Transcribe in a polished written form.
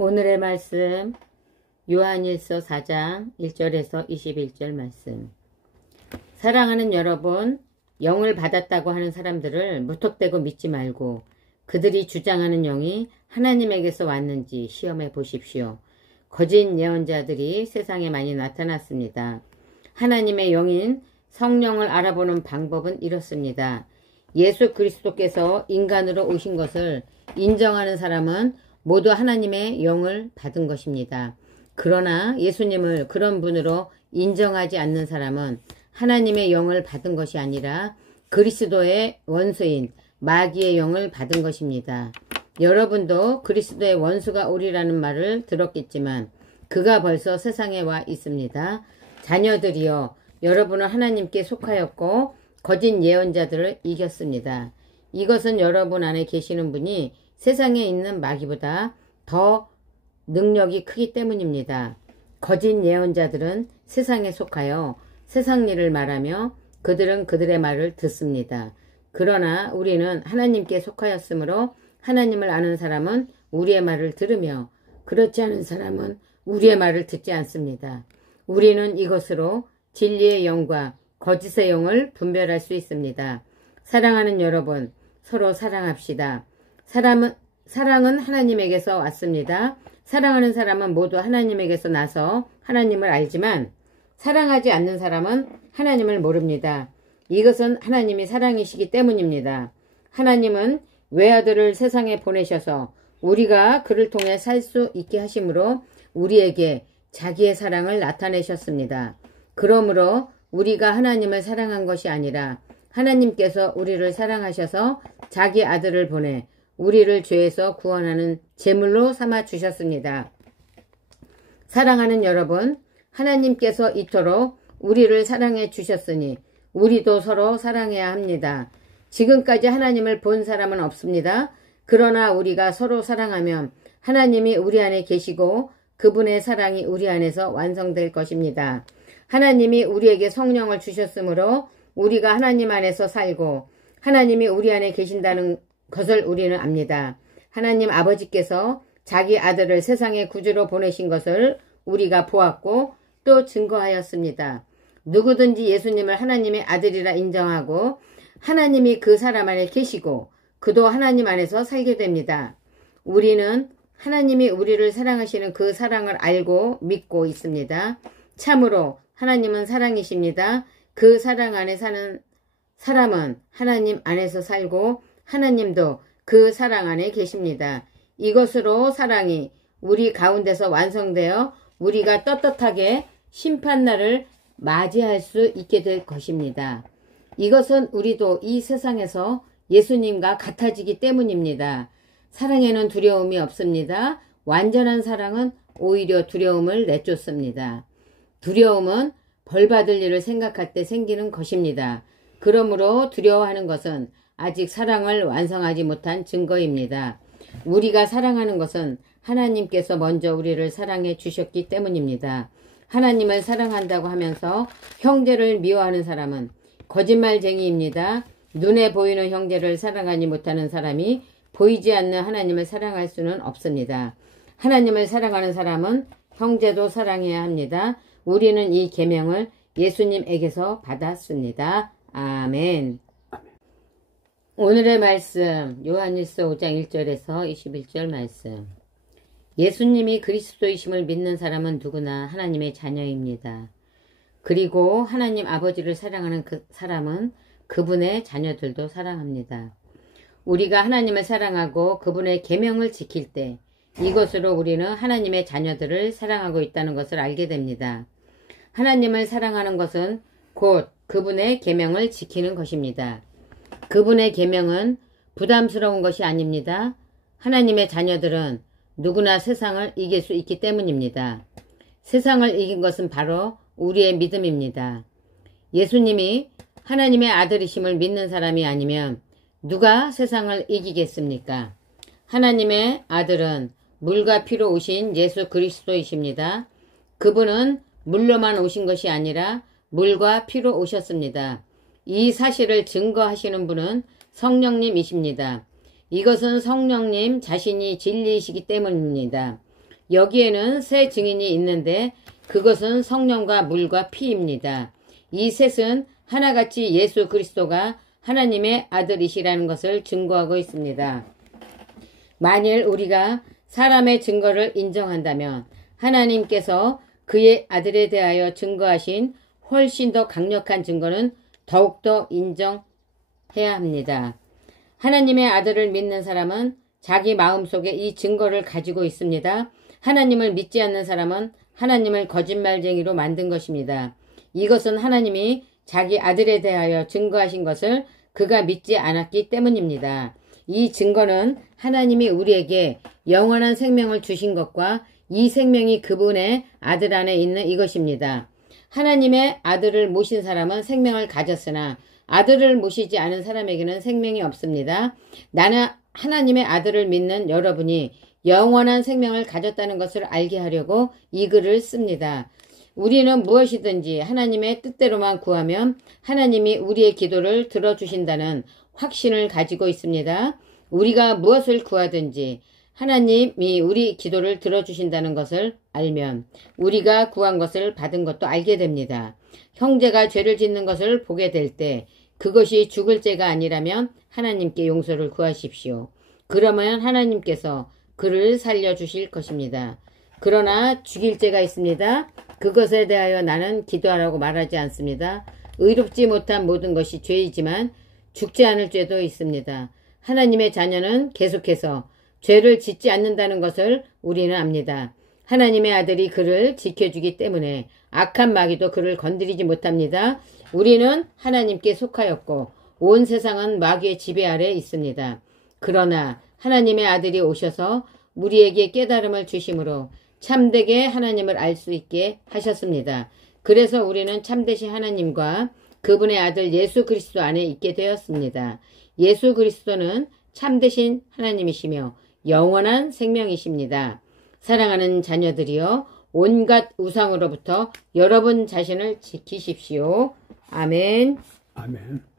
오늘의 말씀 요한일서 4장 1절에서 21절 말씀. 사랑하는 여러분, 영을 받았다고 하는 사람들을 무턱대고 믿지 말고 그들이 주장하는 영이 하나님에게서 왔는지 시험해 보십시오. 거짓 예언자들이 세상에 많이 나타났습니다. 하나님의 영인 성령을 알아보는 방법은 이렇습니다. 예수 그리스도께서 인간으로 오신 것을 인정하는 사람은 모두 하나님의 영을 받은 것입니다. 그러나 예수님을 그런 분으로 인정하지 않는 사람은 하나님의 영을 받은 것이 아니라 그리스도의 원수인 마귀의 영을 받은 것입니다. 여러분도 그리스도의 원수가 오리라는 말을 들었겠지만 그가 벌써 세상에 와 있습니다. 자녀들이여, 여러분은 하나님께 속하였고 거짓 예언자들을 이겼습니다. 이것은 여러분 안에 계시는 분이 세상에 있는 마귀보다 더 능력이 크기 때문입니다. 거짓 예언자들은 세상에 속하여 세상 일을 말하며 그들은 그들의 말을 듣습니다. 그러나 우리는 하나님께 속하였으므로 하나님을 아는 사람은 우리의 말을 들으며 그렇지 않은 사람은 우리의 말을 듣지 않습니다. 우리는 이것으로 진리의 영과 거짓의 영을 분별할 수 있습니다. 사랑하는 여러분, 서로 사랑합시다. 사랑은 하나님에게서 왔습니다. 사랑하는 사람은 모두 하나님에게서 나서 하나님을 알지만 사랑하지 않는 사람은 하나님을 모릅니다. 이것은 하나님이 사랑이시기 때문입니다. 하나님은 외아들을 세상에 보내셔서 우리가 그를 통해 살 수 있게 하심으로 우리에게 자기의 사랑을 나타내셨습니다. 그러므로 우리가 하나님을 사랑한 것이 아니라 하나님께서 우리를 사랑하셔서 자기 아들을 보내 우리를 죄에서 구원하는 제물로 삼아 주셨습니다. 사랑하는 여러분, 하나님께서 이토록 우리를 사랑해 주셨으니 우리도 서로 사랑해야 합니다. 지금까지 하나님을 본 사람은 없습니다. 그러나 우리가 서로 사랑하면 하나님이 우리 안에 계시고 그분의 사랑이 우리 안에서 완성될 것입니다. 하나님이 우리에게 성령을 주셨으므로 우리가 하나님 안에서 살고 하나님이 우리 안에 계신다는 것을 우리는 압니다. 하나님 아버지께서 자기 아들을 세상의 구주로 보내신 것을 우리가 보았고 또 증거하였습니다. 누구든지 예수님을 하나님의 아들이라 인정하고 하나님이 그 사람 안에 계시고 그도 하나님 안에서 살게 됩니다. 우리는 하나님이 우리를 사랑하시는 그 사랑을 알고 믿고 있습니다. 참으로 하나님은 사랑이십니다. 그 사랑 안에 사는 사람은 하나님 안에서 살고 하나님도 그 사랑 안에 계십니다. 이것으로 사랑이 우리 가운데서 완성되어 우리가 떳떳하게 심판날을 맞이할 수 있게 될 것입니다. 이것은 우리도 이 세상에서 예수님과 같아지기 때문입니다. 사랑에는 두려움이 없습니다. 완전한 사랑은 오히려 두려움을 내쫓습니다. 두려움은 벌받을 일을 생각할 때 생기는 것입니다. 그러므로 두려워하는 것은 아직 사랑을 완성하지 못한 증거입니다. 우리가 사랑하는 것은 하나님께서 먼저 우리를 사랑해 주셨기 때문입니다. 하나님을 사랑한다고 하면서 형제를 미워하는 사람은 거짓말쟁이입니다. 눈에 보이는 형제를 사랑하지 못하는 사람이 보이지 않는 하나님을 사랑할 수는 없습니다. 하나님을 사랑하는 사람은 형제도 사랑해야 합니다. 우리는 이 계명을 예수님에게서 받았습니다. 아멘. 오늘의 말씀 요한일서 5장 1절에서 21절 말씀. 예수님이 그리스도이심을 믿는 사람은 누구나 하나님의 자녀입니다. 그리고 하나님 아버지를 사랑하는 그 사람은 그분의 자녀들도 사랑합니다. 우리가 하나님을 사랑하고 그분의 계명을 지킬 때 이것으로 우리는 하나님의 자녀들을 사랑하고 있다는 것을 알게 됩니다. 하나님을 사랑하는 것은 곧 그분의 계명을 지키는 것입니다. 그분의 계명은 부담스러운 것이 아닙니다. 하나님의 자녀들은 누구나 세상을 이길 수 있기 때문입니다. 세상을 이긴 것은 바로 우리의 믿음입니다. 예수님이 하나님의 아들이심을 믿는 사람이 아니면 누가 세상을 이기겠습니까? 하나님의 아들은 물과 피로 오신 예수 그리스도이십니다. 그분은 물로만 오신 것이 아니라 물과 피로 오셨습니다. 이 사실을 증거하시는 분은 성령님이십니다. 이것은 성령님 자신이 진리이시기 때문입니다. 여기에는 세 증인이 있는데 그것은 성령과 물과 피입니다. 이 셋은 하나같이 예수 그리스도가 하나님의 아들이시라는 것을 증거하고 있습니다. 만일 우리가 사람의 증거를 인정한다면 하나님께서 그의 아들에 대하여 증거하신 훨씬 더 강력한 증거는 더욱더 인정해야 합니다. 하나님의 아들을 믿는 사람은 자기 마음속에 이 증거를 가지고 있습니다. 하나님을 믿지 않는 사람은 하나님을 거짓말쟁이로 만든 것입니다. 이것은 하나님이 자기 아들에 대하여 증거하신 것을 그가 믿지 않았기 때문입니다. 이 증거는 하나님이 우리에게 영원한 생명을 주신 것과 이 생명이 그분의 아들 안에 있는 이것입니다. 하나님의 아들을 모신 사람은 생명을 가졌으나 아들을 모시지 않은 사람에게는 생명이 없습니다. 나는 하나님의 아들을 믿는 여러분이 영원한 생명을 가졌다는 것을 알게 하려고 이 글을 씁니다. 우리는 무엇이든지 하나님의 뜻대로만 구하면 하나님이 우리의 기도를 들어주신다는 확신을 가지고 있습니다. 우리가 무엇을 구하든지 하나님이 우리 기도를 들어주신다는 것을 알면 우리가 구한 것을 받은 것도 알게 됩니다. 형제가 죄를 짓는 것을 보게 될 때 그것이 죽을 죄가 아니라면 하나님께 용서를 구하십시오. 그러면 하나님께서 그를 살려주실 것입니다. 그러나 죽일 죄가 있습니다. 그것에 대하여 나는 기도하라고 말하지 않습니다. 의롭지 못한 모든 것이 죄이지만 죽지 않을 죄도 있습니다. 하나님의 자녀는 계속해서 죄를 짓지 않는다는 것을 우리는 압니다. 하나님의 아들이 그를 지켜주기 때문에 악한 마귀도 그를 건드리지 못합니다. 우리는 하나님께 속하였고 온 세상은 마귀의 지배 아래 있습니다. 그러나 하나님의 아들이 오셔서 우리에게 깨달음을 주심으로 참되게 하나님을 알 수 있게 하셨습니다. 그래서 우리는 참되신 하나님과 그분의 아들 예수 그리스도 안에 있게 되었습니다. 예수 그리스도는 참되신 하나님이시며 영원한 생명이십니다. 사랑하는 자녀들이여 온갖 우상으로부터 여러분 자신을 지키십시오. 아멘. 아멘.